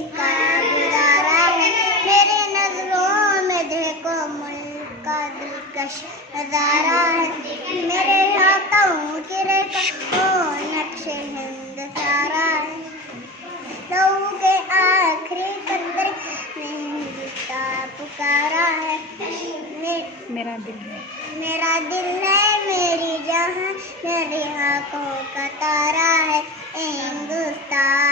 इसका गुजारा है। मेरी नजरों में देखो मुल्क का दिलकश नजारा है। मेरे हाथों की रेखा नक्शे हिंद सारा है। लहू के आखिरी कतरे में हिंदुस्तान पुकारा है। मेरा दिल है, मेरी जहां, मेरी आंखों का तारा है। हिंदुस्तान